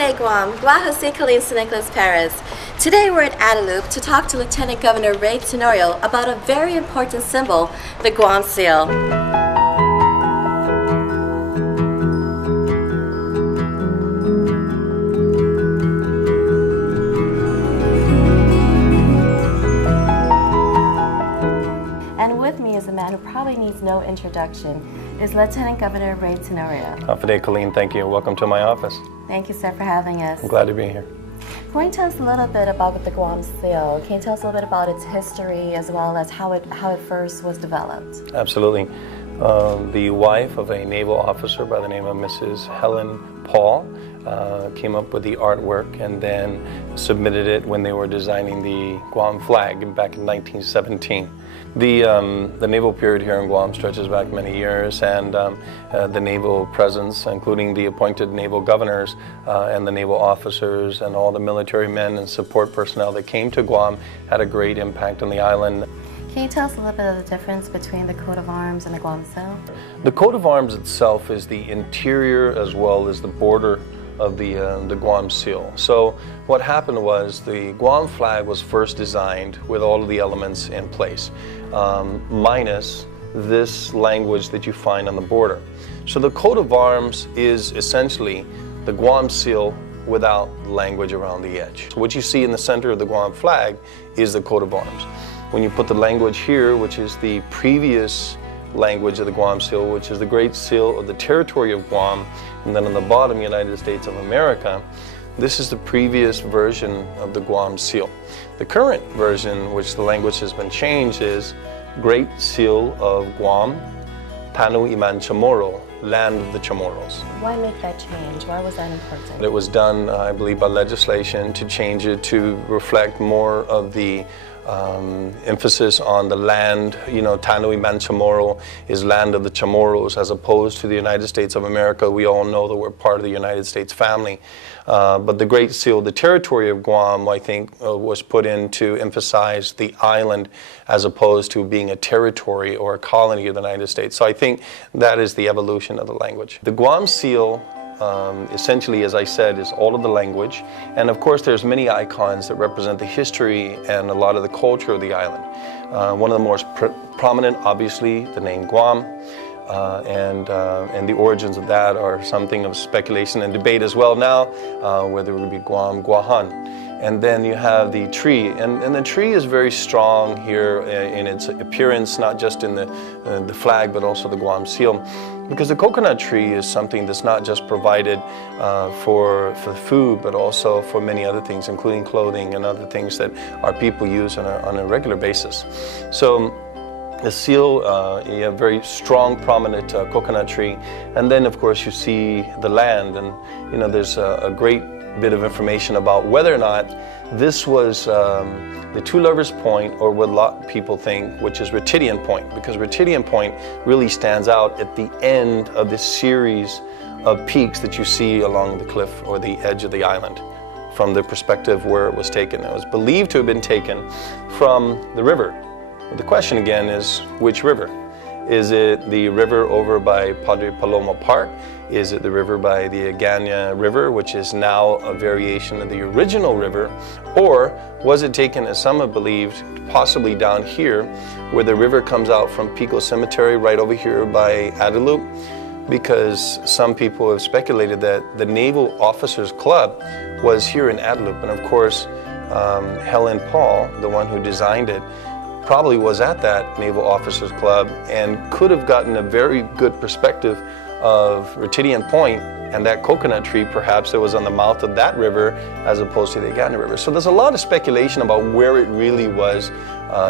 G'day Guam, Guam Seal Paris. Today we're at Adelup to talk to Lieutenant Governor Ray Tenorio about a very important symbol, the Guam Seal. And with me is a man who probably needs no introduction, is Lieutenant Governor Ray Tenorio. G'day, Colleen. Thank you. Welcome to my office. Thank you, sir, for having us. I'm glad to be here. Can you tell us a little bit about the Guam Seal? Can you tell us a little bit about its history as well as how it first was developed? Absolutely. The wife of a naval officer by the name of Mrs. Helen Paul came up with the artwork and then submitted it when they were designing the Guam flag back in 1917. The naval period here in Guam stretches back many years, and the naval presence, including the appointed naval governors and the naval officers and all the military men and support personnel that came to Guam, had a great impact on the island. Can you tell us a little bit of the difference between the coat of arms and the Guam Seal? The coat of arms itself is the interior as well as the border of the Guam Seal. So what happened was the Guam flag was first designed with all of the elements in place, minus this language that you find on the border. So the coat of arms is essentially the Guam Seal without language around the edge. So what you see in the center of the Guam flag is the coat of arms. When you put the language here, which is the previous language of the Guam Seal, which is the Great Seal of the Territory of Guam, and then on the bottom, United States of America, this is the previous version of the Guam Seal. The current version, which the language has been changed, is Great Seal of Guam, Tanu Iman Chamorro, Land of the Chamorros. Why make that change? Why was that important? It was done, I believe, by legislation to change it to reflect more of the emphasis on the land. You know, Tanu Iman Chamorro is land of the Chamorros as opposed to the United States of America. We all know that we're part of the United States family. But the Great Seal, the territory of Guam, I think, was put in to emphasize the island as opposed to being a territory or a colony of the United States. So I think that is the evolution of the language. The Guam Seal essentially, as I said, is all of the language. And of course, there's many icons that represent the history and a lot of the culture of the island. One of the most prominent, obviously, the name Guam. And the origins of that are something of speculation and debate as well now, whether it would be Guam, Guahan. And then you have the tree, and the tree is very strong here in its appearance, not just in the flag, but also the Guam Seal. Because the coconut tree is something that's not just provided for food, but also for many other things, including clothing and other things that our people use on a regular basis. So the seal, you have very strong, prominent coconut tree. And then, of course, you see the land. And, you know, there's a great bit of information about whether or not this was the Two Lovers Point, or what a lot of people think, which is Retidian Point, because Retidian Point really stands out at the end of this series of peaks that you see along the cliff or the edge of the island from the perspective where it was taken. It was believed to have been taken from the river. But the question again is, which river? Is it the river over by Padre Paloma Park? Is it the river by the Agana River, which is now a variation of the original river? Or was it taken, as some have believed, possibly down here, where the river comes out from Pico Cemetery right over here by Adelup? Because some people have speculated that the Naval Officers Club was here in Adelup. And of course, Helen Paul, the one who designed it, probably was at that Naval Officers Club and could have gotten a very good perspective of Retidian Point and that coconut tree perhaps that was on the mouth of that river as opposed to the Agana River. So there's a lot of speculation about where it really was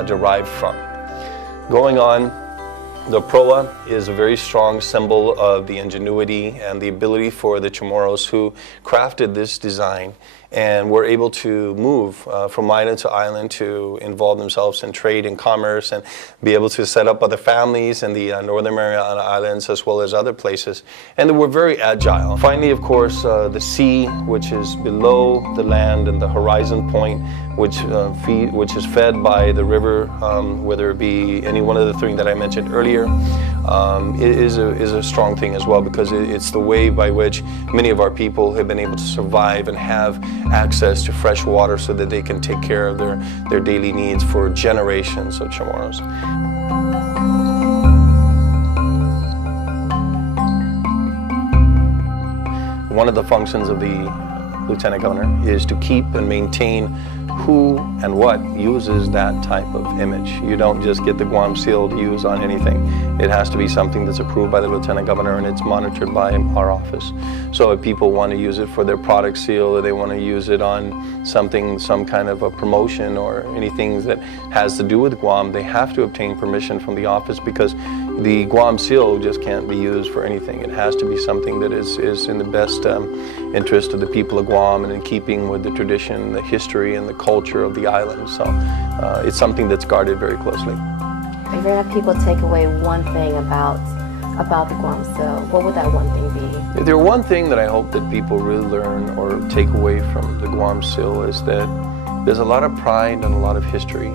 derived from. Going on, the proa is a very strong symbol of the ingenuity and the ability for the Chamorros who crafted this design and were able to move from island to island to involve themselves in trade and commerce and be able to set up other families in the Northern Mariana Islands as well as other places. And they were very agile. Finally, of course, the sea, which is below the land and the horizon point, which is fed by the river, whether it be any one of the three that I mentioned earlier, is a strong thing as well, because it's the way by which many of our people have been able to survive and have access to fresh water so that they can take care of their daily needs for generations of Chamorros. One of the functions of the Lieutenant Governor is to keep and maintain who and what uses that type of image. You don't just get the Guam Seal to use on anything. It has to be something that's approved by the Lieutenant Governor, and it's monitored by our office. So if people want to use it for their product seal, or they want to use it on something, some kind of a promotion or anything that has to do with Guam, they have to obtain permission from the office, because the Guam Seal just can't be used for anything. It has to be something that is in the best interest of the people of Guam and in keeping with the tradition, the history, and the culture of the island. So it's something that's guarded very closely. If you have people take away one thing about the Guam Seal, what would that one thing be? If there's one thing that I hope that people really learn or take away from the Guam Seal, is that there's a lot of pride and a lot of history,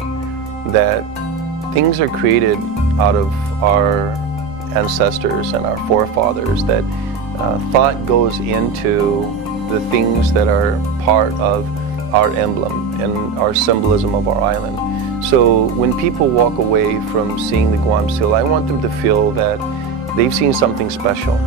that things are created out of our ancestors and our forefathers, that thought goes into the things that are part of our emblem and our symbolism of our island. So when people walk away from seeing the Guam Seal, I want them to feel that they've seen something special.